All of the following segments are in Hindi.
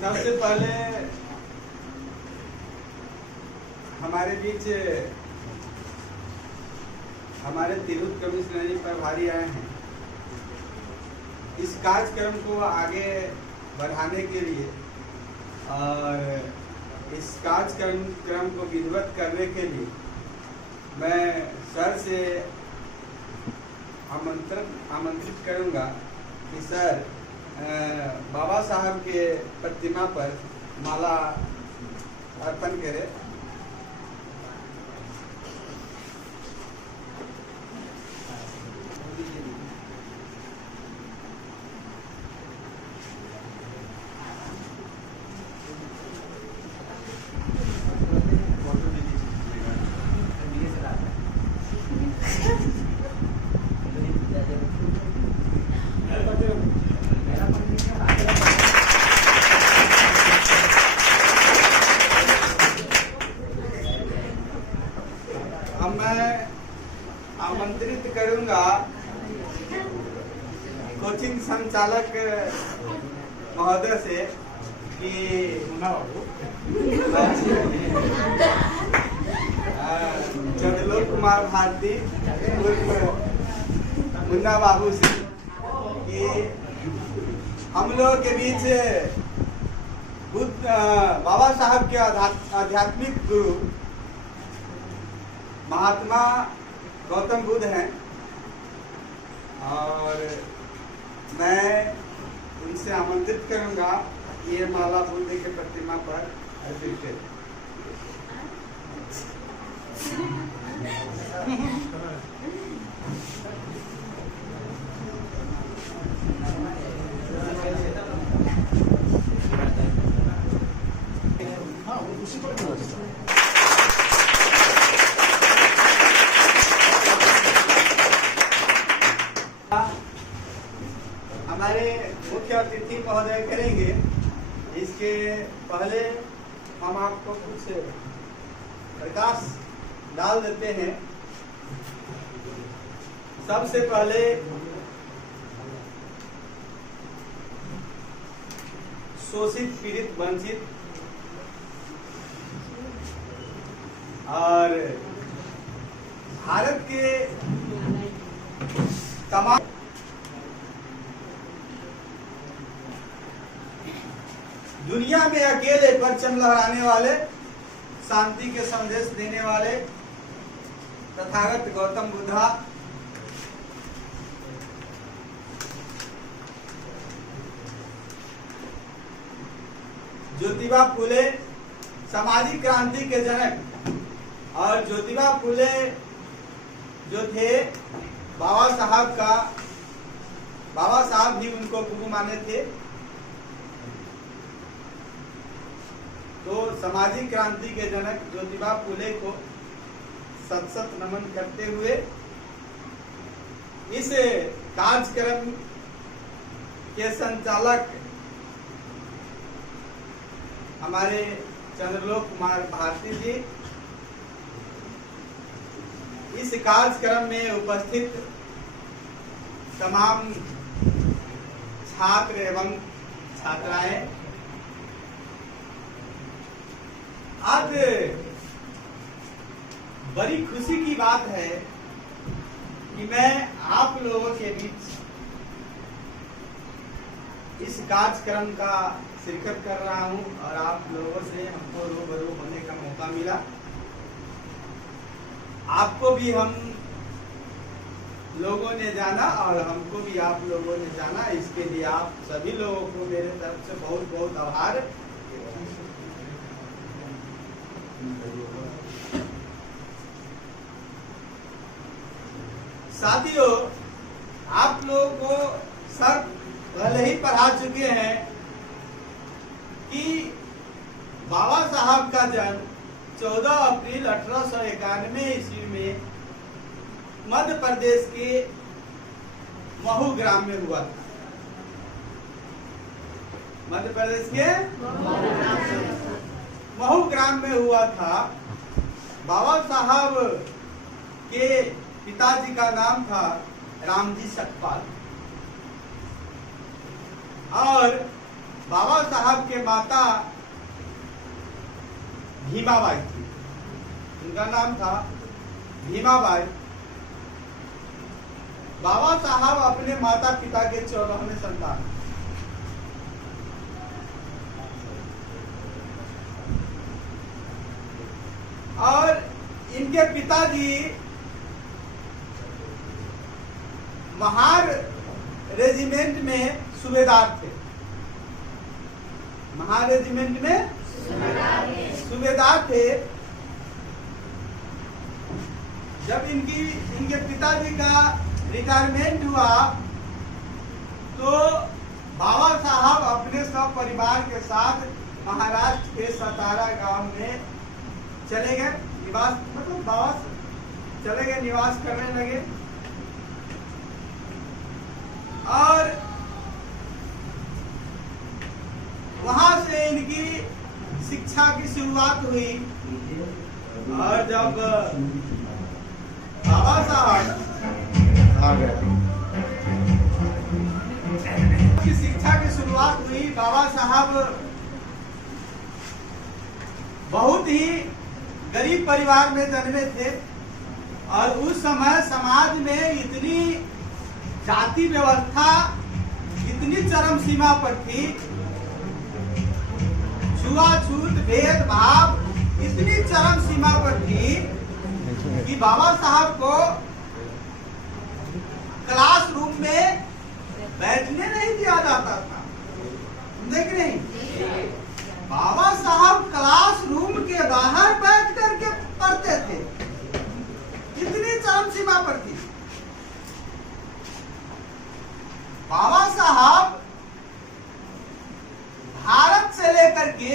सबसे पहले हमारे बीच हमारे तिरुत कमिश्नरी प्रभारी आए हैं। इस कार्यक्रम को आगे बढ़ाने के लिए और इस कार्यक्रम को विधिवत करने के लिए मैं सर से आमंत्रित करूंगा कि सर बाबा साहब के प्रतिमा पर माला अर्पण करें। अब मैं आमंत्रित करूंगा कोचिंग संचालक महोदय से कि चंद्रलोक कुमार भारती मुन्ना बाबू से कि हम लोग के बीच बाबा साहब के आध्यात्मिक गुरु महात्मा गौतम बुद्ध हैं और मैं उनसे आमंत्रित करूंगा ये माला बुद्ध के प्रतिमा पर अर्पित करें। हमारे मुख्य अतिथि महोदय करेंगे। इसके पहले हम आपको कुछ प्रकाश डाल देते हैं। सबसे पहले शोषित पीड़ित वंचित और भारत के तमाम दुनिया में अकेले परचम लहराने वाले, शांति के संदेश देने वाले तथागत गौतम बुद्धा ज्योतिबा फुले सामाजिक क्रांति के जनक और ज्योतिबा फुले जो थे बाबा साहब भी उनको गुरु माने थे। तो सामाजिक क्रांति के जनक ज्योतिबा फुले को सत सत नमन करते हुए इस कार्यक्रम के संचालक हमारे चंद्रलोक कुमार भारती जी, इस कार्यक्रम में उपस्थित तमाम छात्र एवं छात्राएं, आज बड़ी खुशी की बात है कि मैं आप लोगों के बीच इस कार्यक्रम का शिरकत कर रहा हूं और आप लोगों से हमको रूबरू होने का मौका मिला। आपको भी हम लोगों ने जाना और हमको भी आप लोगों ने जाना। इसके लिए आप सभी लोगों को मेरे तरफ से बहुत बहुत आभार। साथियों, आप लोगों को सर पहले ही पढ़ा चुके हैं कि बाबा साहब का जन्म 14 अप्रैल 1891 ईस्वी में मध्य प्रदेश के महू ग्राम में हुआ था। मध्य प्रदेश के महू ग्राम में हुआ था। बाबा साहब के पिताजी का नाम था रामजी सतपाल और बाबा साहब के माता भीमाबाई थी, उनका नाम था भीमाबाई। बाबा साहब अपने माता पिता के 14वें संतान। और इनके पिताजी महार रेजिमेंट में सूबेदार थे। महार रेजिमेंट में सूबेदार थे। जब इनके पिताजी का रिटायरमेंट हुआ तो बाबा साहब अपने सब परिवार के साथ महाराष्ट्र के सतारा गांव में चले गए, निवास मतलब बाबा चले गए, निवास करने लगे। और वहां से इनकी शिक्षा की शुरुआत हुई। और जब बाबा साहब आ गए की शिक्षा की शुरुआत हुई, बाबा साहब बहुत ही गरीब परिवार में जन्मे थे। और उस समय समाज में इतनी जाति व्यवस्था इतनी चरम सीमा पर थी, छुआछूत भेदभाव इतनी चरम सीमा पर थी कि बाबा साहब को क्लासरूम में बैठने नहीं दिया जाता था। देख नहीं, बाबा साहब क्लासरूम के बाहर बैठ करके पढ़ते थे, इतनी चरम सीमा पर थी। बाबा साहब भारत से लेकर के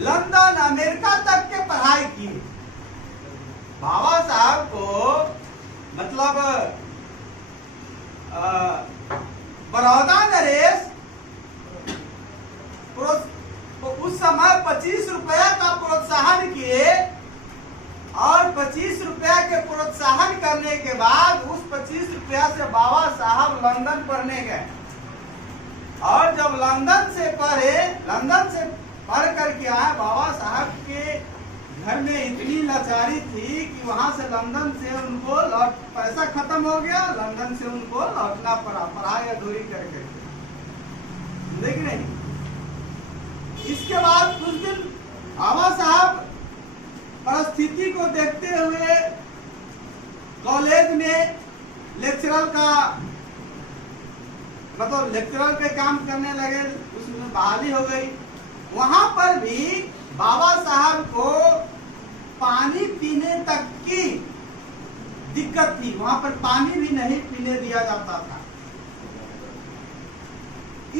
लंदन अमेरिका तक के पढ़ाई की। बाबा साहब को मतलब बड़ौदा नरेश उस समय 25 रुपया का प्रोत्साहन किए। और 25 रुपया के प्रोत्साहन करने के बाद उस 25 रुपया से बाबा साहब लंदन पढ़ने गए। और जब लंदन से पढ़ करके आए, बाबा साहब के घर में इतनी लाचारी थी कि वहां से लंदन से उनको पैसा खत्म हो गया, लंदन से उनको लौटना पड़ा पढ़ाई अधूरी करके। देख नहीं, इसके बाद कुछ दिन बाबा साहब परिस्थिति को देखते हुए कॉलेज में लेक्चरर के काम करने लगे, उसमें बहाली हो गई। वहां पर भी बाबा साहब को पानी पीने तक की दिक्कत थी, वहां पर पानी भी नहीं पीने दिया जाता था।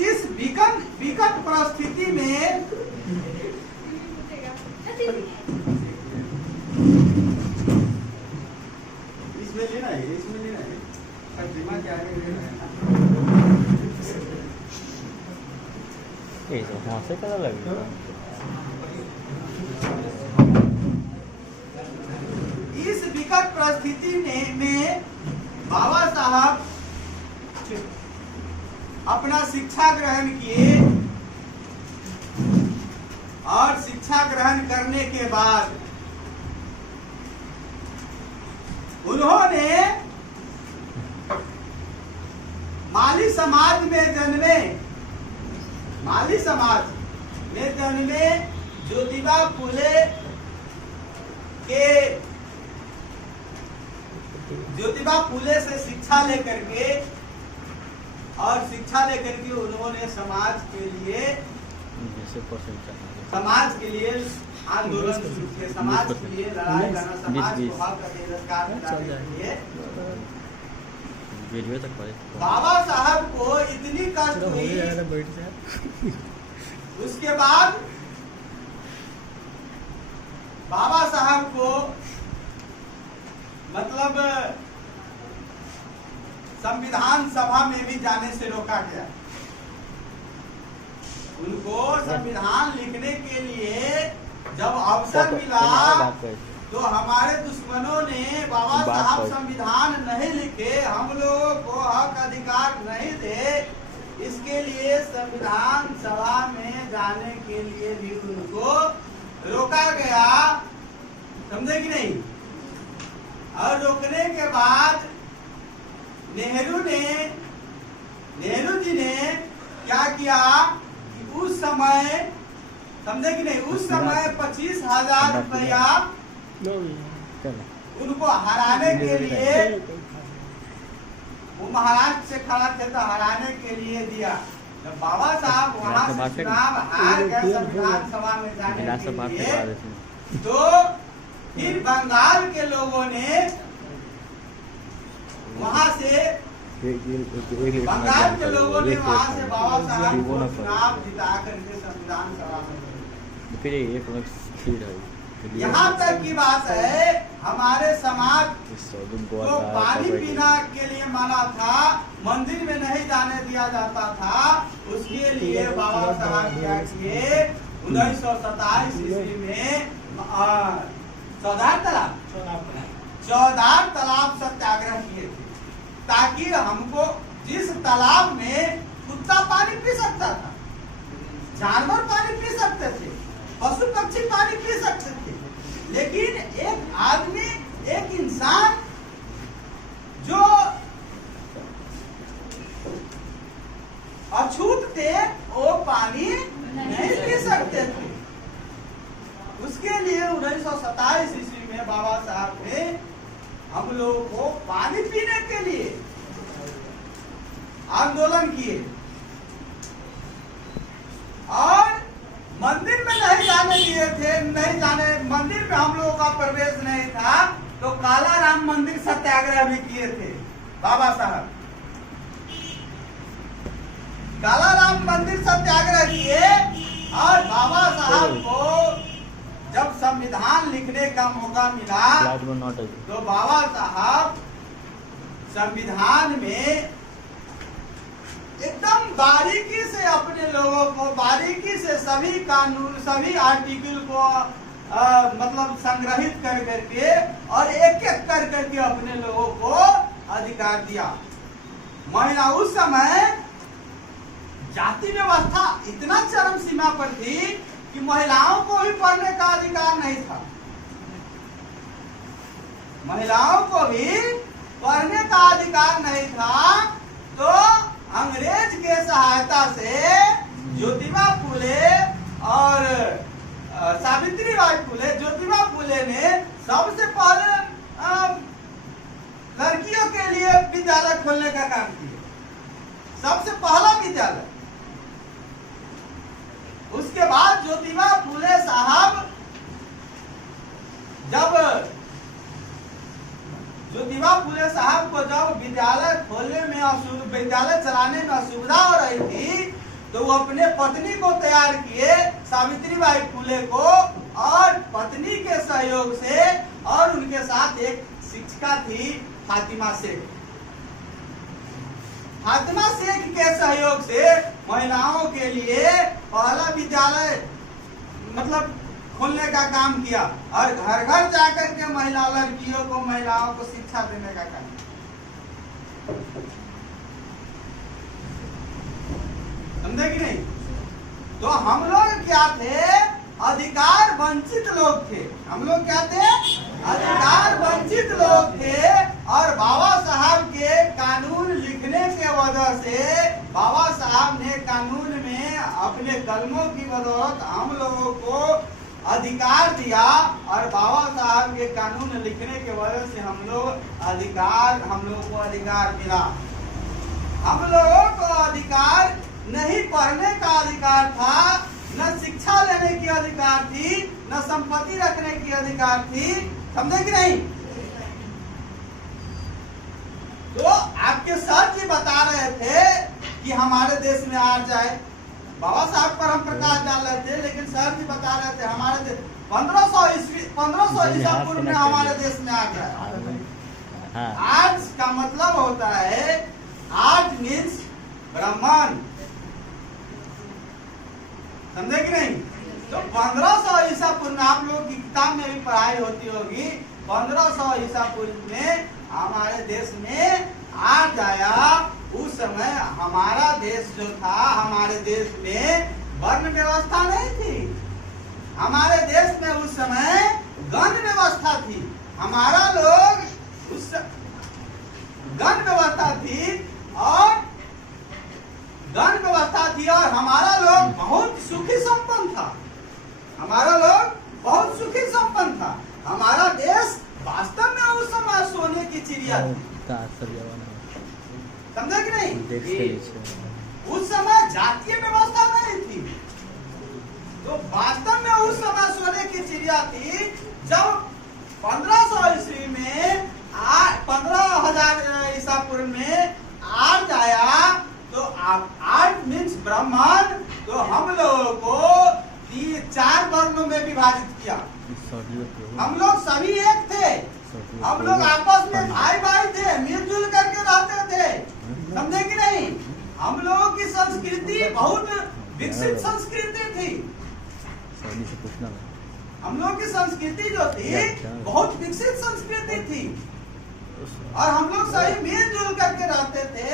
इस विकट परिस्थिति में इसमें लेना है दिमाग क्या वहाँ से पता लगेगा। इस विकट परिस्थिति में बाबा साहब अपना शिक्षा ग्रहण किए। और शिक्षा ग्रहण करने के बाद उन्होंने माली समाज में जन्मे ज्योतिबा फुले से शिक्षा लेकर के उन्होंने समाज के लिए आंदोलन शुरू किए, समाज के लिए लड़ाई करना, समाज को हक अधिकार दिलाने के लिए। बाबा साहब को इतनी कष्ट हुई। उसके बाद बाबा साहब को मतलब संविधान सभा में भी जाने से रोका गया। उनको संविधान लिखने के लिए जब अवसर मिला तो हमारे दुश्मनों ने बाबा साहब संविधान नहीं लिखे, हम लोगों को हक अधिकार नहीं दे, इसके लिए संविधान सभा में जाने के लिए भी उनको रोका गया, समझे कि नहीं। और रोकने के बाद नेहरू जी ने क्या किया कि उस समय, समझे कि नहीं, उस समय 25,000 रुपया उनको हराने के लिए, वो महाराष्ट्र से खड़ा थे तो हराने के लिए दिया। जब बाबा साहब वहां से चुनाव हार गए संविधान सभा में जाने के लिए, तो फिर बंगाल के लोगों ने वहां से, बंगाल के लोगों ने वहां से बाबा साहब को चुनाव जिता करके संविधान सभा में, यहाँ तक की बात है हमारे समाज को पानी पीना के लिए माना था, मंदिर में नहीं जाने दिया जाता था। उसके लिए बाबा साहब क्या किए, 1927 ईस्वी में चौधार तालाब सत्याग्रह किए थे, ताकि हमको, जिस तालाब में कुत्ता पानी पी सकता था, जानवर पानी पी सकते थे, पशु पक्षी पानी पी सकते थे, लेकिन एक आदमी, एक इंसान जो अछूत थे वो पानी नहीं पी सकते थे। उसके लिए 1927 ईस्वी में बाबा साहब ने हम लोगों को पानी पीने के लिए आंदोलन किए, और मंदिर में नहीं जाने दिए थे, नहीं जाने, मंदिर में हम लोगों का प्रवेश नहीं था, तो काला राम मंदिर सत्याग्रह भी किए थे बाबा साहब। काला राम मंदिर सत्याग्रह किए, और बाबा साहब को जब संविधान लिखने का मौका मिला, तो बाबा साहब संविधान में एकदम बारीकी से अपने लोगों को, बारीकी से सभी कानून, सभी आर्टिकल को मतलब संग्रहित कर करके और एक एक कर करके अपने लोगों को अधिकार दिया। महिला, उस समय जाति व्यवस्था इतना चरम सीमा पर थी कि महिलाओं को भी पढ़ने का अधिकार नहीं था, महिलाओं को भी पढ़ने का अधिकार नहीं था। तो अंग्रेज के सहायता से ज्योतिबा फुले और सावित्रीबाई फुले, ज्योतिबा फुले ने सबसे पहले लड़कियों के लिए विद्यालय खोलने का काम किया, सबसे पहला विद्यालय। उसके बाद ज्योतिबा फुले साहब, जब ज्योतिबा फुले साहब को जब विद्यालय खोलने में, विद्यालय चलाने में असुविधा हो रही थी, तो वो अपने पत्नी को तैयार किए, सावित्रीबाई फुले को, और पत्नी के सहयोग से, और उनके साथ एक शिक्षिका थी फातिमा शेख। फातिमा शेख के सहयोग से महिलाओं के लिए पहला विद्यालय मतलब खोलने का काम किया, और घर घर जाकर के लड़कियों को, महिलाओं को शिक्षा देने का काम। समझे कि नहीं। तो हम लोग क्या थे, अधिकार वंचित लोग थे। हम लोग क्या थे, अधिकार वंचित लोग थे। और बाबा साहब के कानून लिखने के वजह से, बाबा साहब ने कानून में अपने कलमों की बदौलत हम लोगों को अधिकार दिया, और बाबा साहब के कानून लिखने के वजह से हम लोगों को अधिकार मिला। हम लोगों को अधिकार नहीं, पढ़ने का अधिकार था, न शिक्षा लेने की अधिकार थी, न संपत्ति रखने की अधिकार थी। समझे कि नहीं। तो आपके सर जी बता रहे थे कि हमारे देश में आ जाए, बाबा साहब पर हम प्रकाश डाल रहे थे, लेकिन सर जी बता रहे थे हमारे देश 1500 ईसा पूर्व में हमारे देश में आ गया। आज का मतलब होता है, आज मीन्स ब्राह्मण। समझे कि नहीं। तो 1500 ईसा पूर्व में, आप लोग की किताब में भी पढ़ाई होती होगी, 1500 ईसा पूर्व में हमारे देश में आ जाया। उस समय हमारा देश जो था, हमारे देश में वर्ण व्यवस्था नहीं थी। हमारे देश में उस समय गण व्यवस्था थी। हमारा लोग उस गण व्यवस्था थी और हमारा लोग बहुत सुखी संपन्न था। हमारा लोग बहुत सुखी संपन्न था। हमारा देश वास्तव में उस समय सोने की चिड़िया थी। समझे कि नहीं? उस समय जातीय व्यवस्था नहीं थी, तो वास्तव में उस समय सोने की चिड़िया थी। जब 1500 ईस्वी में 15,000 ईसा पूर्व में आर्य आया, तो आर्य मीन्स ब्राह्मण, तो हम लोगों को 4 वर्णों में विभाजित किया। हम लोग सभी एक थे। हम लोग आपस में भाई भाई थे, मिलजुल करके रहते थे। समझे कि नहीं? हम लोगों की संस्कृति बहुत विकसित संस्कृति थी। हम लोग की संस्कृति जो थी बहुत विकसित संस्कृति थी और हम लोग सही मिलजुल करके रहते थे।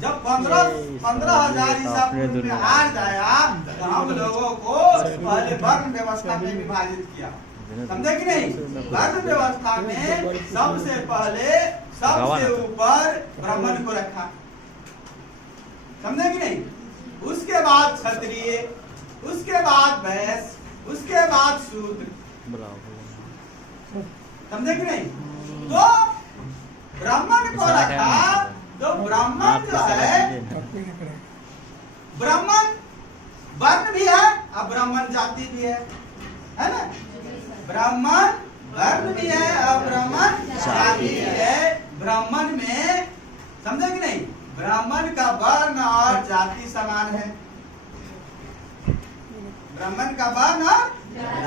जब 15,000 ईसा पूर्व में आर्य आया, तो हम लोगों को पहले वर्ण व्यवस्था में विभाजित किया। समझे कि नहीं? वर्ण व्यवस्था में सबसे पहले सबसे ऊपर ब्राह्मण को रखा। समझे कि नहीं? उसके बाद क्षत्रिय, उसके बाद वैश्य, उसके बाद शूद्र। समझे कि नहीं? तो ब्राह्मण को रखा। तो ब्राह्मण जो है, ब्राह्मण वर्ण भी है और ब्राह्मण जाति भी है ना? ब्राह्मण वर्ण भी है और ब्राह्मण जाति भी है। ब्राह्मण में समझे कि नहीं? ब्राह्मण का वर्ण और जाति समान है। ब्राह्मण का वर्ण और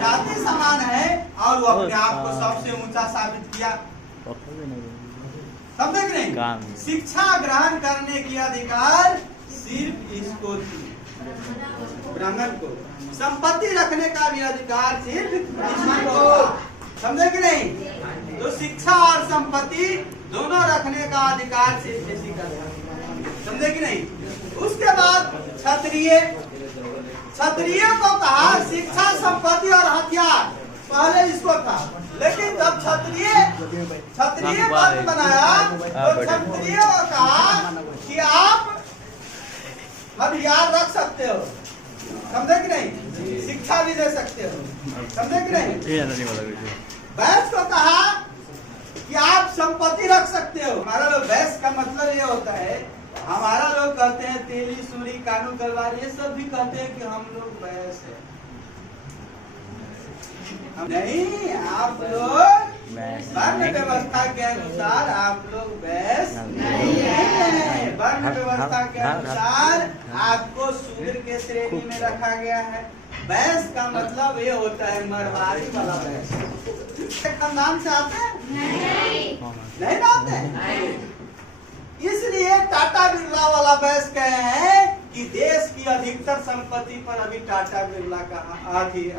जाति समान है और वो अपने आप को सबसे ऊंचा साबित किया। समझे कि नहीं? शिक्षा ग्रहण करने की अधिकार सिर्फ इसको थी, ब्राह्मण को। संपत्ति रखने का भी अधिकार सिर्फ इसको। समझे कि नहीं? तो शिक्षा और संपत्ति दोनों रखने का अधिकार सिर्फ इसी का था। समझे कि नहीं? उसके बाद क्षत्रिय, क्षत्रिय को कहा शिक्षा, संपत्ति और हथियार। पहले इसको था, लेकिन जब क्षत्रिय पद बनाया तो क्षत्रिय को कहा कि आप हथियार रख सकते हो। समझे कि नहीं? शिक्षा भी दे सकते हो। समझे कि नहीं? वैश्य को कहा कि आप संपत्ति रख सकते हो। हमारा लोग वैश्य का मतलब ये होता है, हमारा लोग कहते हैं तेली, सूरी, कानू, तलवार, ये सब भी कहते हैं कि हम लोग वैश्य है। नहीं, आप लोग वर्ण व्यवस्था के अनुसार आप लोग वैश्य नहीं है। वर्ण व्यवस्था के अनुसार आपको शूद्र के श्रेणी में रखा गया है। वैश्य का मतलब ये होता है मरवाड़ी वाला वैश्य। खानदान से आते हैं? नहीं आते हैं। इसलिए टाटा बिरला वाला वैश्य कहे हैं कि देश की अधिकतर संपत्ति पर अभी टाटा बिरला का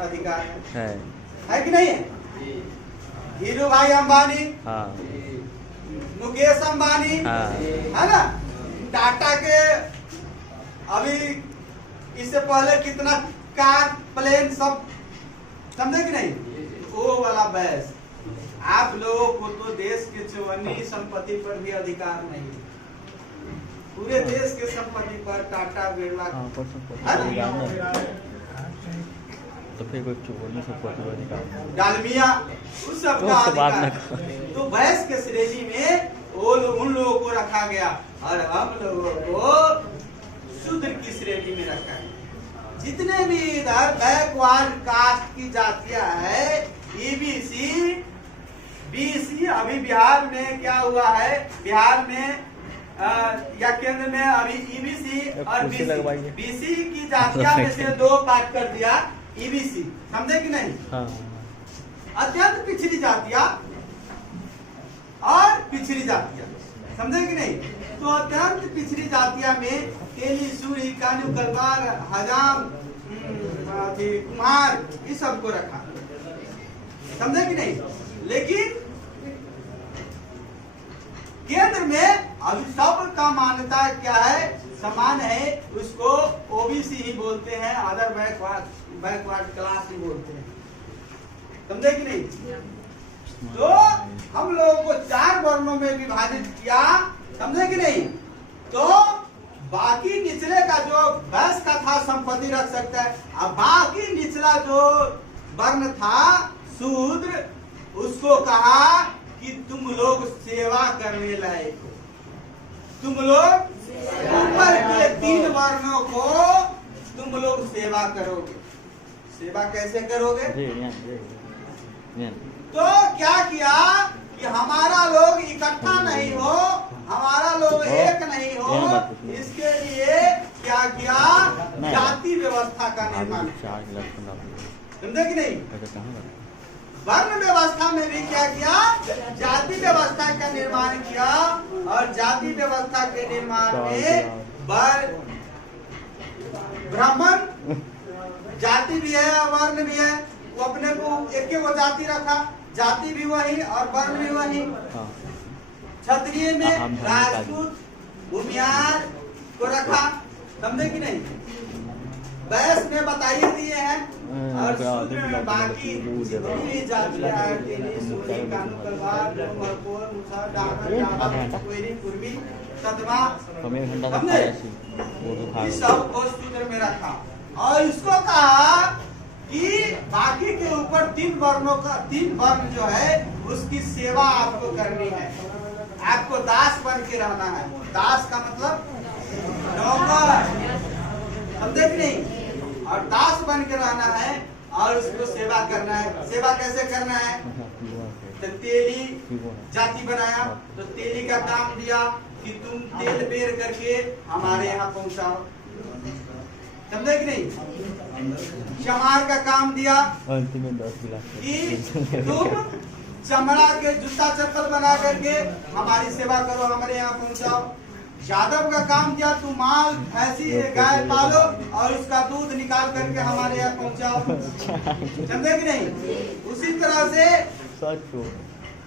अधिकार है कि नहीं है? धीरू भाई अंबानी, मुकेश अंबानी, है ना? टाटा के अभी इससे पहले कितना कार, प्लेन सब। समझे कि नहीं? वो वाला वैश्य। आप लोगों को तो देश के चौवन्नी संपत्ति पर भी अधिकार नहीं। पूरे देश के संपत्ति पर टाटा बिरला तो फिर कोई चौवन्नी संपत्ति डालमिया उस सब का अधिकार। तो वैश्य के श्रेणी में उन लोगों को रखा गया और हम लोगों को शूद्र की श्रेणी में रखा गया। जितने भी इधर बैकवर्ड कास्ट की जातियां है, ईबीसी, बीसी, अभी बिहार में क्या हुआ है? बिहार में या केंद्र में अभी ईबीसी और बीसी की जातियां में से 2 पार्ट कर दिया ईबीसी। समझे कि नहीं? अत्यंत पिछड़ी जातियां और पिछड़ी जातियां। समझे कि नहीं? तो अत्यंत पिछड़ी जातियां में तेली, सूरी, कानू, कलवार, हजाम, कुमार, इस सब को रखा। समझे कि नहीं? लेकिन केंद्र में अभी सबका मान्यता क्या है, समान है, उसको ओबीसी ही बोलते हैं, अदर बैकवर्ड क्लास ही बोलते हैं। समझे कि नहीं? तो हम लोगों को 4 वर्णों में विभाजित किया, समझे कि नहीं? तो बाकी निचले का जो वैश्य का था संपत्ति रख सकता है, अब बाकी निचला जो वर्ण था शूद्र, उसको कहा कि तुम लोग सेवा करने लायक हो। तुम लोग ऊपर के 3 वर्णों को तुम लोग सेवा करोगे। सेवा कैसे करोगे? तो क्या किया कि हमारा लोग इकट्ठा नहीं हो, हमारा लोग एक नहीं हो, इसके लिए क्या किया? जाति व्यवस्था का निर्माण। समझे कि नहीं? वर्ण व्यवस्था में भी क्या किया? जाति व्यवस्था का निर्माण किया, और जाति व्यवस्था के निर्माण में ब्राह्मण जाति भी है और वर्ण भी है, वो अपने को एक वो जाति रखा, जाति भी वही और वर्ण भी वही। क्षत्रिय में राजपूत भूमियार को रखा, समझे कि नहीं? वैश्य में बताइए दिए हैं, और शूद्र में बाकी जितनी भी जातियां हैं, सूरी, कानुकलवार, मरकोर, मुसहर, डागर, जावा, कोयरी, कुर्मी, सतवा, हमने इस सब को शूद्र में रखा, और इसको कहा कि बाकी के ऊपर 3 वर्ण जो है उसकी सेवा आपको करनी है, आपको दास बन के रहना है। दास का मतलब नौकर, समझे कि नहीं? और दास बन के रहना है और उसको सेवा करना है। सेवा कैसे करना है? तो तेली जाति बनाया, तो तेली का काम दिया कि तुम तेल बेर करके हमारे यहाँ पहुँचाओ, समझे कि नहीं? चमार का काम दिया कि तुम चमड़ा के जूता चप्पल बना करके हमारी सेवा करो, हमारे यहाँ पहुँचाओ। यादव का काम दिया, तुम माल ऐसी गाय पालो और उसका दूध निकाल करके हमारे यहाँ पहुँचाओ, समझे कि नहीं? उसी तरह से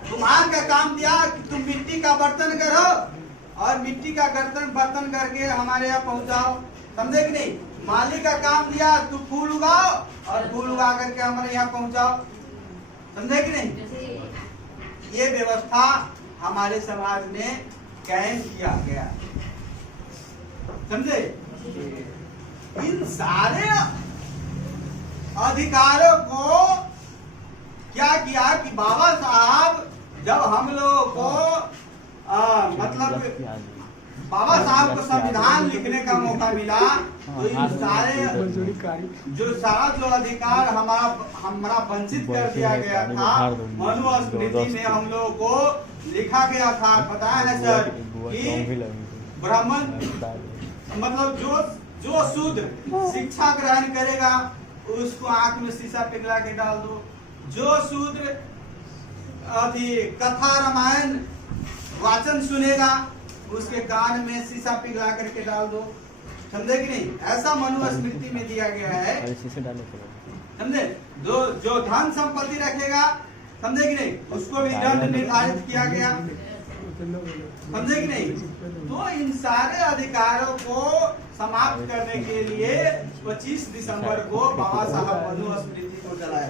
कुम्हार का काम दिया कि तुम मिट्टी का बर्तन करो और मिट्टी का बर्तन करके हमारे यहाँ पहुँचाओ, समझे कि नहीं? माली का काम दिया, तू फूल उगाओ और फूल उगा करके हमारे यहाँ पहुँचाओ, समझे कि नहीं? ये व्यवस्था हमारे समाज में कायम किया गया, समझे? इन सारे अधिकारों को क्या किया कि बाबा साहब जब हम लोगों को मतलब बाबा साहब को संविधान लिखने का मौका मिला, तो इन सारे जो अधिकार हमारा वंचित कर दिया गया था, मनुस्मृति में हम लोगों को लिखा गया था। बताया है सर कि ब्राह्मण मतलब जो शूद्र शिक्षा ग्रहण करेगा उसको आंख में शीशा पिघला के डाल दो, जो शूद्र कथा रामायण वाचन सुनेगा उसके कान में शीशा पिघला करके डाल दो, समझे कि नहीं? ऐसा मनुस्मृति में दिया गया है, समझे? जो धन संपत्ति रखेगा, समझे कि नहीं, उसको भी दंड निर्धारित किया गया, समझे कि नहीं? तो इन सारे अधिकारों को समाप्त करने के लिए 25 दिसंबर को बाबा साहब मनुस्मृति को जलाया,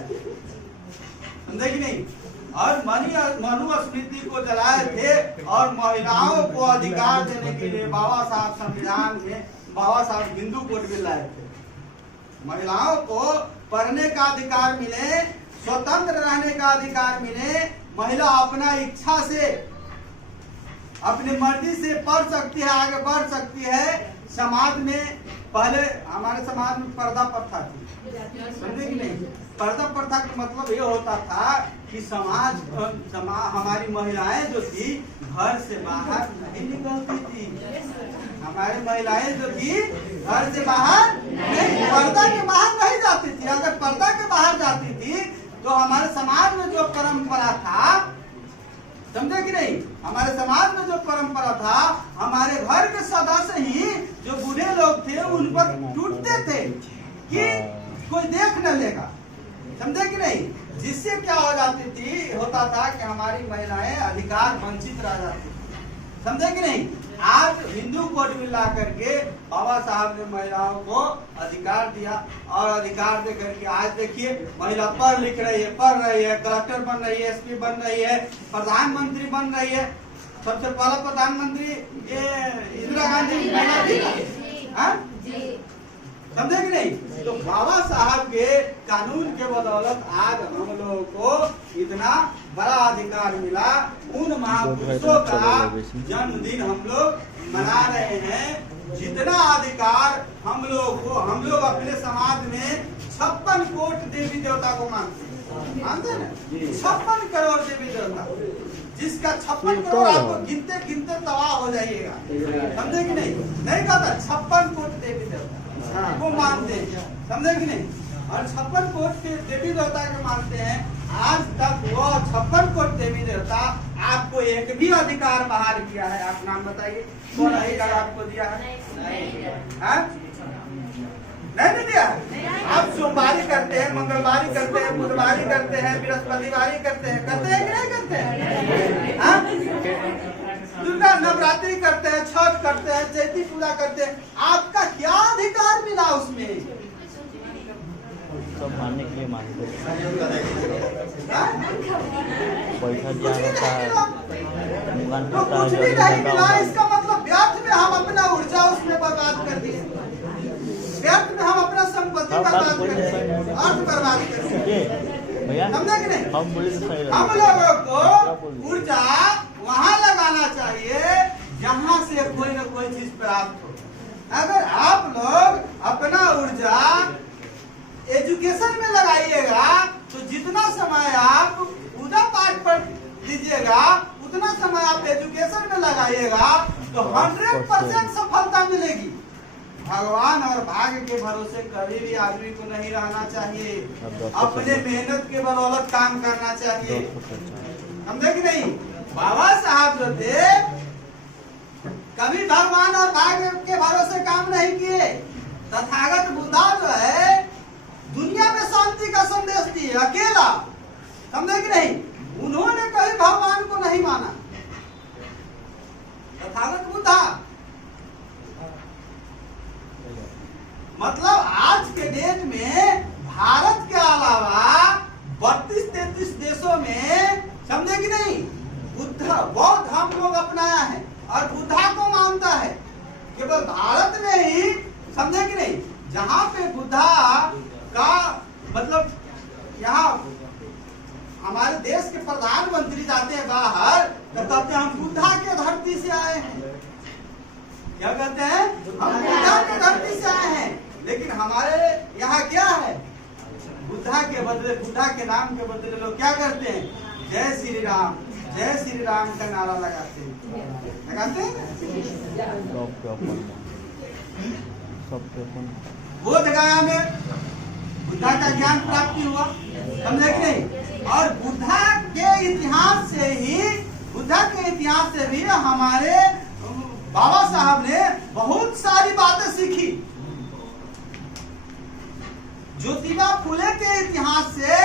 समझे कि नहीं? और मनुस्मृति को जलाए थे, और महिलाओं को अधिकार देने के लिए बाबा साहब संविधान में बाबा साहब हिंदू कोड में लाए थे। महिलाओं को पढ़ने का अधिकार मिले, स्वतंत्र रहने का अधिकार मिले, महिला अपना इच्छा से अपनी मर्जी से पढ़ सकती है, आगे बढ़ सकती है। समाज में पहले हमारे समाज में पर्दा प्रथा थी, समझे कि नहीं? पर्दा प्रथा का मतलब ये होता था कि समाज हमारी महिलाएं जो थी घर से बाहर नहीं निकलती थी। हमारी महिलाएं जो थी घर से बाहर नहीं, पर्दा के बाहर नहीं जाती थी। अगर पर्दा के बाहर जाती थी तो हमारे समाज में जो परंपरा था, समझे कि नहीं? हमारे समाज में जो परंपरा था, हमारे घर के सदस्य ही जो बूढ़े लोग थे उन पर टूटते थे कि कोई देख न लेगा, समझे कि नहीं? जिससे क्या हो जाती थी, होता था कि हमारी महिलाएं अधिकार वंचित रह जाती, समझे कि नहीं? आज हिंदू कोड में ला करके बाबा साहब ने महिलाओं को अधिकार दिया और अधिकार दे करके आज देखिए महिला पढ़ लिख रही है, पढ़ रही है, कलेक्टर बन रही है, एसपी बन रही है, प्रधानमंत्री बन रही है। सबसे पहला प्रधानमंत्री ये इंदिरा गांधी महिला थी ना? समझे कि नहीं? तो बाबा साहब के कानून के बदौलत आज हम लोगों को इतना बड़ा अधिकार मिला। उन महापुरुषों का जन्मदिन हम लोग मना रहे हैं। जितना अधिकार हम लोग अपने समाज में 56 कोटि देवी देवता को मानते हैं ना? 56 करोड़ देवी देवता, जिसका 56 करोड़ आपको गिनते गिनते तबाह हो जाइएगा। समझे कि नहीं? नहीं कहता 56 कोटि देवी देवता वो मानते हैं, समझे कि नहीं? और 56 कोटि के देवी देवता के मानते हैं। आज तक वो 56 कोटि देवी देवता आपको एक भी अधिकार बाहर किया है? आप नाम बताइए, कौन अधिकार आपको दिया है? नहीं दिया। आप सोमवारी करते हैं, मंगलवारी करते हैं, बुधवारी करते हैं, बृहस्पतिवारी करते हैं कि नहीं करते हैं? दुर्गा नवरात्रि करते हैं, छठ करते हैं, चैती पूजा करते हैं। आपका क्या अधिकार मिला उसमें? सब मानने के लिए मानते पैसा दिया होता है, तो कुछ भी नहीं मिला। इसका मतलब व्यर्थ में हम अपना ऊर्जा उसमें बर्बाद कर दिए, व्यर्थ में हम अपना संपत्ति बर्बाद कर दिए, अर्थ बर्बाद कर दिए। समझे कि नहीं? हम लोगों को ऊर्जा वहाँ लगाना चाहिए जहाँ से कोई न कोई चीज प्राप्त हो। अगर आप लोग अपना ऊर्जा एजुकेशन में लगाइएगा तो जितना समय आप पूजा पाठ पर दीजिएगा उतना समय आप एजुकेशन में लगाइएगा तो 100% सफलता मिलेगी। भगवान और भाग्य के भरोसे कभी भी आदमी को नहीं रहना चाहिए। अपने मेहनत के बदौलत काम करना चाहिए। समझे कि नहीं? बाबा साहब जो थे कभी भगवान और भाग्य के भरोसे काम नहीं किए। तथागत बुद्धा जो है दुनिया में शांति का संदेश दिए अकेला। समझे कि नहीं? उन्होंने कभी भगवान को नहीं माना। तथागत बुद्धा मतलब आज के डेट में भारत के अलावा 32-33 देशों में, समझे कि नहीं, बौद्ध हम लोग अपनाया है और बुद्धा को मानता है। केवल भारत में ही, समझे कि नहीं, जहाँ पे बुद्धा का मतलब यहाँ हमारे देश के प्रधानमंत्री जाते हैं बाहर तो कहते हैं हम बुद्धा के धरती से आए हैं। क्या कहते हैं? हम बुद्धा के धरती से आए हैं। लेकिन हमारे यहाँ क्या है? बुद्धा के बदले, बुद्धा के नाम के बदले लोग क्या करते हैं? जय श्री राम का नारा लगाते हैं। बोध गया में बुद्धा का ज्ञान प्राप्ति हुआ। समझे कि नहीं? और बुद्धा के इतिहास से भी हमारे बाबा साहब ने बहुत सारी बातें सीखी। ज्योतिबा फुले के इतिहास से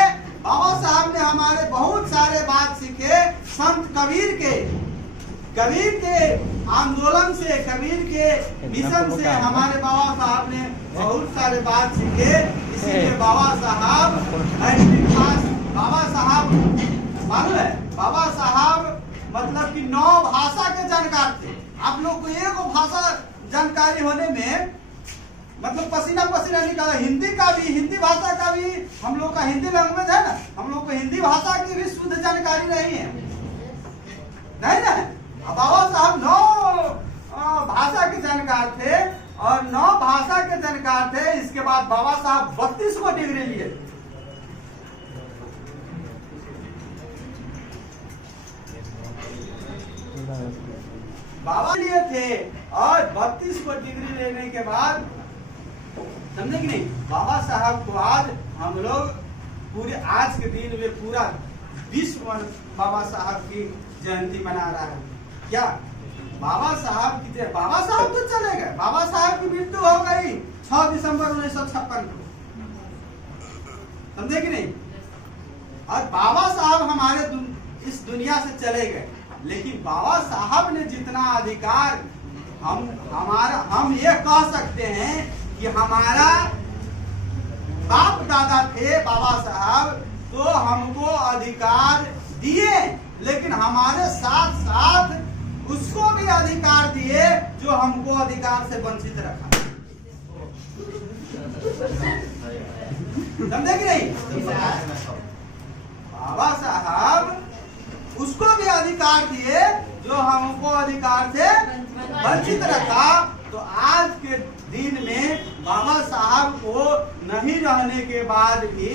बाबा साहब ने हमारे बहुत सारे बात सीखे। संत कबीर के आंदोलन से, कबीर के मिशन से हमारे बाबा साहब ने बहुत सारे बात सीखे। इसीलिए बाबा साहब मालूम है, बाबा साहब मतलब कि 9 भाषा के जानकार थे। आप लोग को एक भाषा जानकारी होने में मतलब पसीना निकाला। हिंदी भाषा का भी हम लोग का हिंदी लैंग्वेज है ना, हम लोग को हिंदी भाषा की भी शुद्ध जानकारी नहीं है, नहीं ना? बाबा साहब 9 भाषा के जानकार थे और 9 भाषा के जानकार थे। इसके बाद बाबा साहब 32 को डिग्री लिए। बाबा लिए थे और 32 को डिग्री लेने के बाद, समझे कि नहीं, बाबा साहब को आज हम लोग पूरे आज के दिन में पूरा विश्व बाबा साहब की जयंती मना रहा है। क्या बाबा साहब तो चले गए। बाबा साहब की मृत्यु हो गई 6 दिसंबर 1956 को। समझे कि नहीं? और बाबा साहब हमारे इस दुनिया से चले गए। लेकिन बाबा साहब ने जितना अधिकार हम ये कह सकते हैं कि हमारा बाप दादा थे बाबा साहब, तो हमको अधिकार दिए, लेकिन हमारे साथ साथ उसको भी अधिकार दिए जो हमको अधिकार से वंचित रखा। समझे कि नहीं? बाबा साहब उसको भी अधिकार दिए जो हमको अधिकार से वंचित रखा। तो आज के दिन में बाबा साहब को नहीं रहने के बाद भी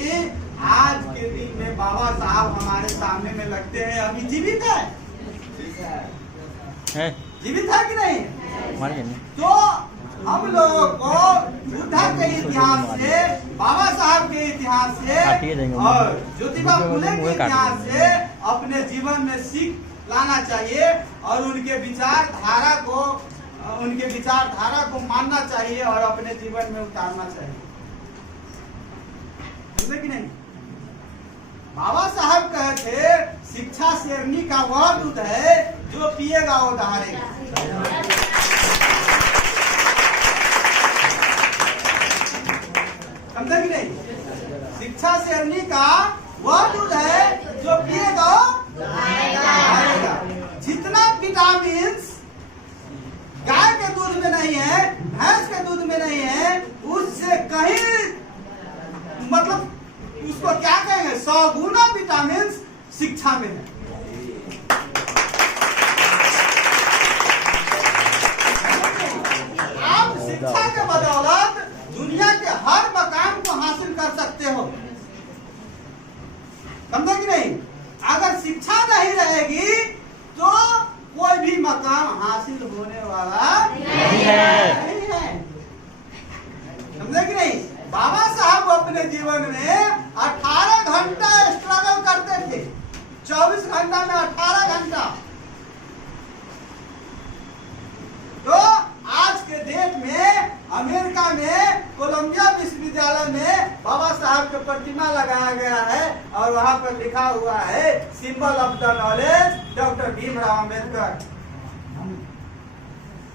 आज के दिन में बाबा साहब हमारे सामने में लगते हैं। अभी जीवित है, जीवित है कि नहीं? तो हम लोगों को बुद्धा के इतिहास से, बाबा साहब के इतिहास से और ज्योतिबा फुले के इतिहास से अपने जीवन में सीख लाना चाहिए और उनके विचारधारा को मानना चाहिए और अपने जीवन में उतारना चाहिए। समझे कि नहीं? बाबा साहब कहे थे, शिक्षा शेरनी का वह दूध है जो पिएगा वो दहाड़ेगा। समझे कि नहीं? शिक्षा शेरनी का वह दूध है जो पिएगा दहाड़ेगा। जितना विटामिन गाय के दूध में नहीं है, भैंस के दूध में नहीं है, उससे कहीं मतलब उसको क्या कहेंगे, 100 गुना विटामिन शिक्षा में है। आप शिक्षा के बदौलत दुनिया के हर मकाम को हासिल कर सकते हो। समझे कि नहीं? अगर शिक्षा नहीं रहेगी तो कोई भी मकाम हासिल होने वाला नहीं है। समझे कि नहीं? बाबा साहब अपने जीवन में 18 घंटा स्ट्रगल करते थे, 24 घंटा में 18 घंटा। तो आज के डेट में अमेरिका में कोलंबिया विश्वविद्यालय में बाबा साहब की प्रतिमा लगाया गया है और वहां पर लिखा हुआ है, symbol of the knowledge doctor Bhimrao Ambedkar.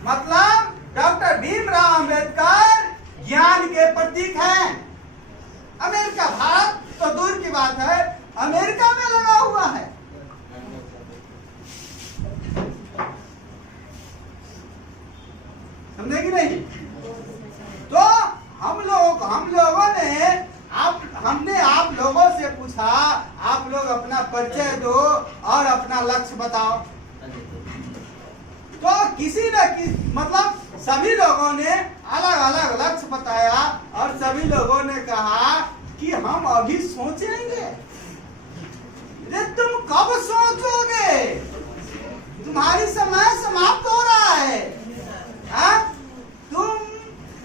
मतलब डॉक्टर भीमराव अम्बेडकर ज्ञान के प्रतीक हैं। अमेरिका, भारत तो दूर की बात है, अमेरिका में लगा हुआ है। समझे कि नहीं? तो हम लोगों ने हमने आप लोगों से पूछा, आप लोग अपना परिचय दो और अपना लक्ष्य बताओ। तो किसी न मतलब सभी लोगों ने अलग अलग लक्ष्य बताया और सभी लोगों ने कहा कि हम अभी सोचेंगे। अरे तुम कब सोचोगे? तुम्हारी समय समाप्त हो रहा है। तुम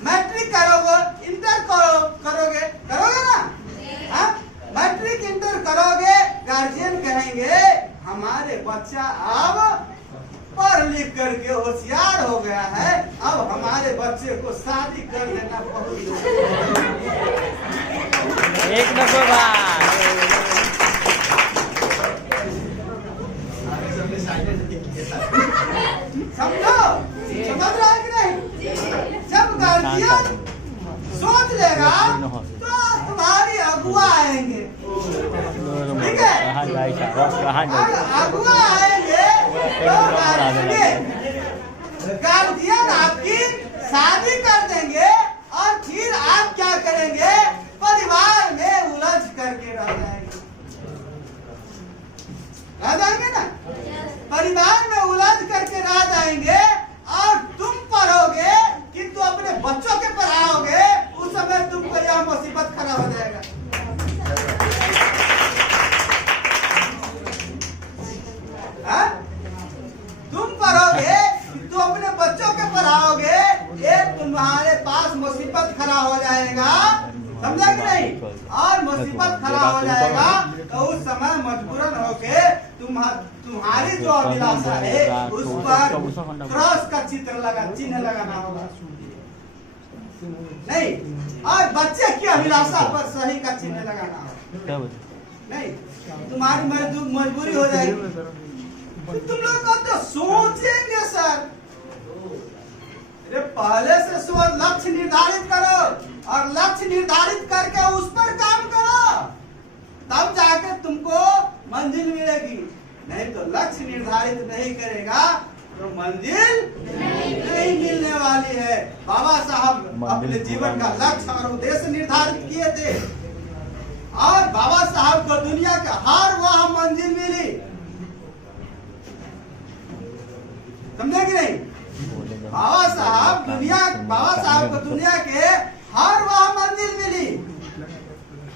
मैट्रिक करोगे, इंटर करोगे ना? मैट्रिक इंटर करोगे, गार्जियन कहेंगे हमारे बच्चा अब पढ़ लिख करके होशियार हो गया है, अब हमारे बच्चे को शादी कर देना बहुत एक नंबर बात। समझो, समझ रहा है कि नहीं? जब गार्जियन सोच लेगा तो तुम्हारी अगुआ आएंगे, ठीक है? अगुआ आएंगे तो गार्जियन आपकी शादी कर देंगे और फिर आप क्या करेंगे? परिवार में उलझ करके रह जाएंगे ना? परिवार में उलझ करके रह जाएंगे और तुम पढ़ोगे किंतु अपने बच्चों के पढ़ाओगे, उस समय तुमको यह मुसीबत खड़ा हो जाएगा। तुम पढ़ोगे, तुम अपने बच्चों के पढ़ाओगे, एक तुम्हारे पास मुसीबत खड़ा हो जाएगा। समझा कि नहीं? और मुसीबत खड़ा हो जाएगा तो उस समय मजबूरन होके तुम्हारी जो अभिलाषा है उस पर क्रॉस का चिन्ह लगाना होगा, नहीं? और बच्चे की अभिलाषा पर सही का चिन्ह लगाना होगा, नहीं? तुम्हारी मजबूरी हो जाएगी। तो तुम लोग कहते हो सोचेंगे सर। अरे पहले से लक्ष्य निर्धारित करो और लक्ष्य निर्धारित करके उस पर काम करो, तब जाके तुमको मंजिल मिलेगी। नहीं तो लक्ष्य निर्धारित नहीं करेगा तो मंजिल नहीं मिलने वाली है। बाबा साहब अपने जीवन का लक्ष्य और उद्देश्य निर्धारित किए थे और बाबा साहब को दुनिया के हर वह मंजिल मिली, समझे कि नहीं? बाबा साहब को दुनिया के हर वह मंजिल मिली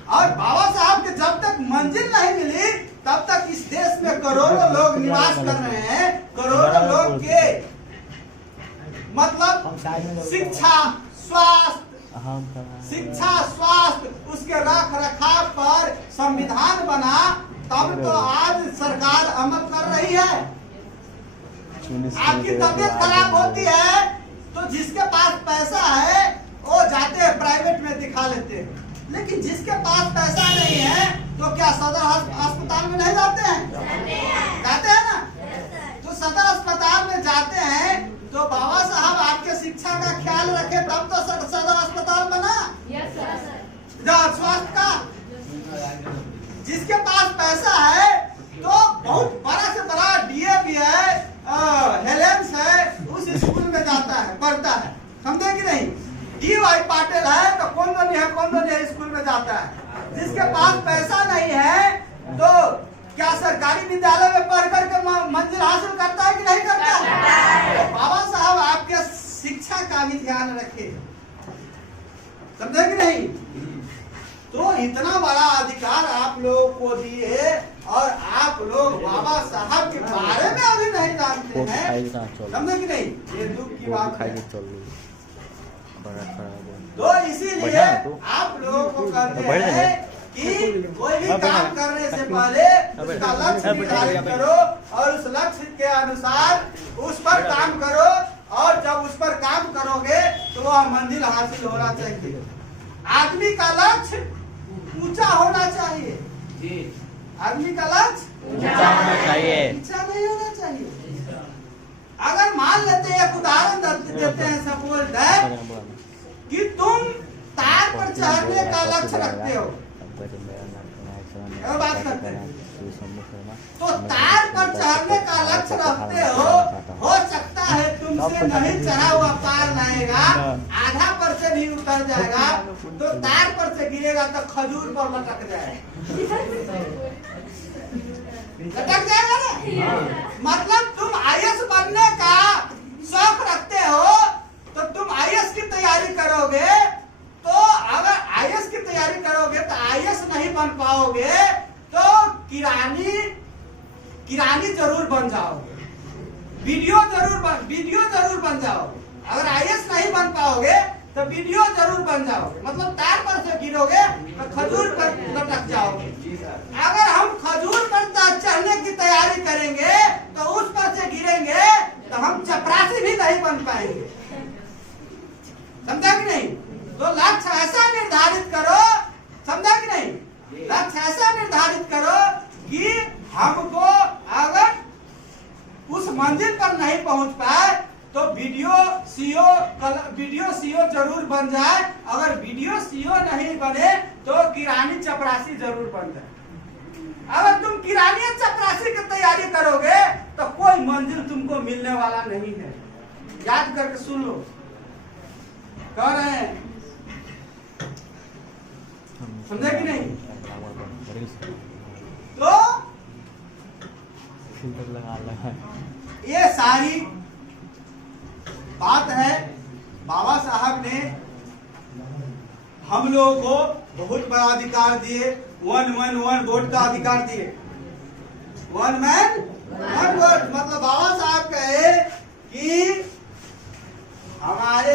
और बाबा साहब के जब तक मंजिल नहीं मिली तब तक इस देश में करोड़ों लोग निवास कर रहे हैं। करोड़ों लोग के मतलब शिक्षा स्वास्थ्य उसके रख रखाव पर संविधान बना, तब तो आज सरकार अमल कर रही है। आपकी तबीयत खराब होती है तो जिसके पास पैसा है वो जाते हैं प्राइवेट में दिखा लेते हैं, लेकिन जिसके पास पैसा नहीं है तो क्या सदर अस्पताल में नहीं जाते हैं? जाते हैं ना। तो सदर अस्पताल में जाते हैं तो बाबा साहब आपके शिक्षा का ख्याल रखे तब तो सदर अस्पताल बना स्वास्थ्य का। जिसके पास पैसा है तो बहुत बड़ा से बड़ा डीएवी है, हेलेंस है, उस स्कूल में जाता है, पढ़ता है, समझे कि नहीं? DY पाटिल है तो कौन स्कूल में जाता है। जिसके पास पैसा नहीं है तो क्या सरकारी विद्यालय में पढ़ करके मंजिल हासिल करता है कि नहीं करता है? तो बाबा साहब आपके शिक्षा का भी ध्यान रखे, समझे कि नहीं? तो इतना बड़ा अधिकार आप लोगों को दिए और आप लोग बाबा साहब के बारे में अभी नहीं जानते हैं, समझे कि नहीं? ये दुख की बात है। तो इसीलिए आप लोगों को कहते हैं कि कोई भी काम करने से पहले उसका लक्ष्य निर्धारित करो और उस लक्ष्य के अनुसार उस पर काम करो, और जब उस पर काम करोगे तो वह मंजिल हासिल होना चाहिए। आदमी का लक्ष्य ऊंचा होना चाहिए, आदमी का लक्ष्य ऊंचा होना चाहिए, नीचा नहीं होना चाहिए। अगर मान लेते हैं, एक उदाहरण देते हैं, सपोज कि तुम तार पर चढ़ने का लक्ष्य रखते हो, बात करते हैं, तो तार पर चढ़ने का लक्ष्य रखते हो सकता है तुमसे नहीं चढ़ा हुआ पार लाएगा, आधा पर से भी उतर जाएगा, तो तार पर से गिरेगा तो खजूर पर लटक जाएगा, लटक जाएगा ना। मतलब तुम IAS बनने का शौक रखते हो तो तुम IAS की तैयारी करोगे, तो अगर IAS की तैयारी करोगे तो IAS नहीं बन पाओगे तो किरानी जरूर बन जाओगे, वीडियो जरूर बन जाओगे। अगर IAS नहीं बन पाओगे तो वीडियो जरूर बन जाओगे, मतलब तार पर से गिरोगे तो खजूर पर लटक जाओगे। अगर हम खजूर पर चढ़ने की तैयारी करेंगे तो उस पर से गिरेंगे तो हम चपरासी भी नहीं बन पाएंगे, समझा कि नहीं? तो लक्ष्य ऐसा निर्धारित करो, समझा कि नहीं? लक्ष्य ऐसा निर्धारित करो कि हमको अगर उस मंजिल पर नहीं पहुंच पाए तो वीडियो सीओ जरूर बन जाए, अगर वीडियो सीओ नहीं बने तो किरानी चपरासी जरूर बन जाए। अगर तुम किरानी चपरासी की तैयारी करोगे तो कोई मंजिल तुमको मिलने वाला नहीं है। याद करके सुन लो, कह रहे हैं, समझे कि नहीं? तो ये सारी बात है, बाबा साहब ने हम लोगों को बहुत बड़ा अधिकार दिए, 1 man 1 वोट का अधिकार दिए। 1 man 1 वोट मतलब बाबा साहब कहे कि हमारे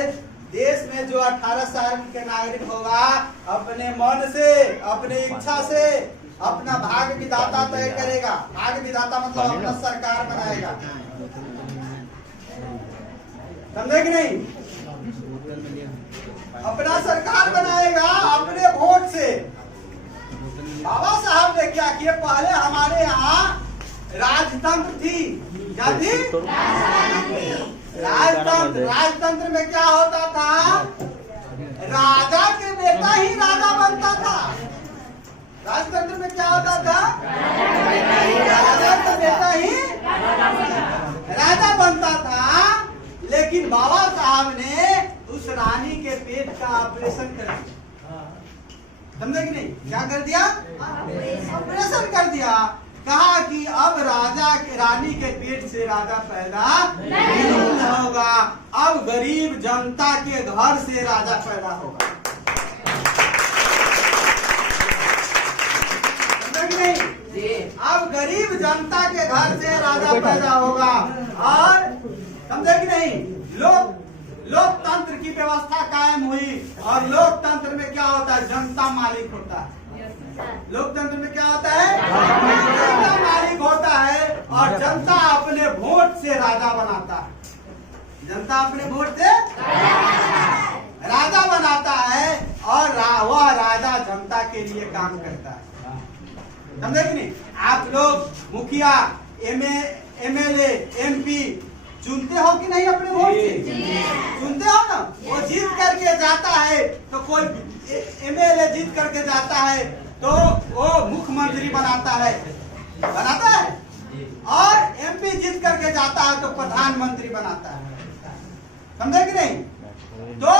देश में जो 18 साल के नागरिक होगा अपने मन से, अपनी इच्छा से अपना भाग्य विधाता तय करेगा। भाग्य विधाता मतलब अपना सरकार बनाएगा, समझे कि नहीं? अपना सरकार बनाएगा अपने वोट से। बाबा साहब ने क्या किया, पहले हमारे यहाँ राजतंत्र थी, क्या थी? राजतंत्र में क्या होता था? राजा के बेटा ही राजा बनता था। राजतंत्र में क्या होता था? राजा का बेटा ही राजा बनता था। लेकिन बाबा साहब ने उस रानी के पेट का ऑपरेशन कर दिया। समझे कि नहीं? क्या कर दिया? ऑपरेशन कर दिया। कहा कि अब राजा के रानी के पेट से राजा पैदा नहीं होगा, अब गरीब जनता के घर से राजा पैदा होगा। नहीं, अब गरीब जनता के घर से राजा पैदा होगा। और समझे कि नहीं? लोकतंत्र की व्यवस्था कायम हुई। और लोकतंत्र में क्या होता है? जनता मालिक होता है। लोकतंत्र में क्या होता है? जनता मालिक होता है और जनता अपने वोट से राजा बनाता है। जनता अपने वोट से राजा बनाता है और वह राजा जनता के लिए काम करता है। समझे कि नहीं? आप लोग मुखिया, एमएलए, एमपी चुनते हो कि नहीं? अपने वोट से चुनते हो ना? वो जीत करके जाता है तो कोई एमएलए जीत करके जाता है तो वो मुख्यमंत्री बनाता है, और एमपी जीत करके जाता है तो प्रधानमंत्री बनाता है। समझे कि नहीं? तो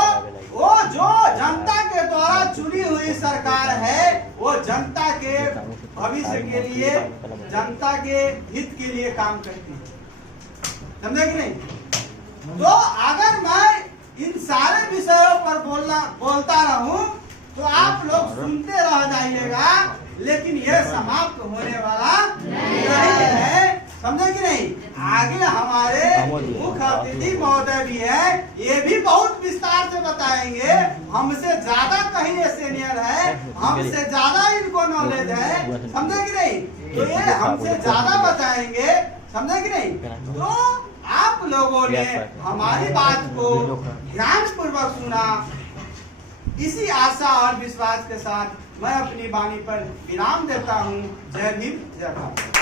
वो जो जनता के द्वारा चुनी हुई सरकार है वो जनता के भविष्य के लिए, जनता के हित के लिए काम करती है। समझे कि नहीं? तो अगर मैं इन सारे विषयों पर बोलता रहूं तो आप लोग सुनते रह जाइएगा, लेकिन यह समाप्त होने वाला नहीं है। समझे कि नहीं? आगे हमारे मुख्य अतिथि महोदय भी है, ये भी बहुत विस्तार से बताएंगे। हमसे ज्यादा कहीं ये सीनियर है, हमसे ज्यादा इनको नॉलेज है। समझे कि नहीं? तो ये हमसे ज्यादा बताएंगे। समझे कि नहीं? तो आप लोगों ने हमारी बात को ध्यान पूर्वक सुना। इसी आशा और विश्वास के साथ मैं अपनी वाणी पर विराम देता हूँ। जय भीम, जय भारत।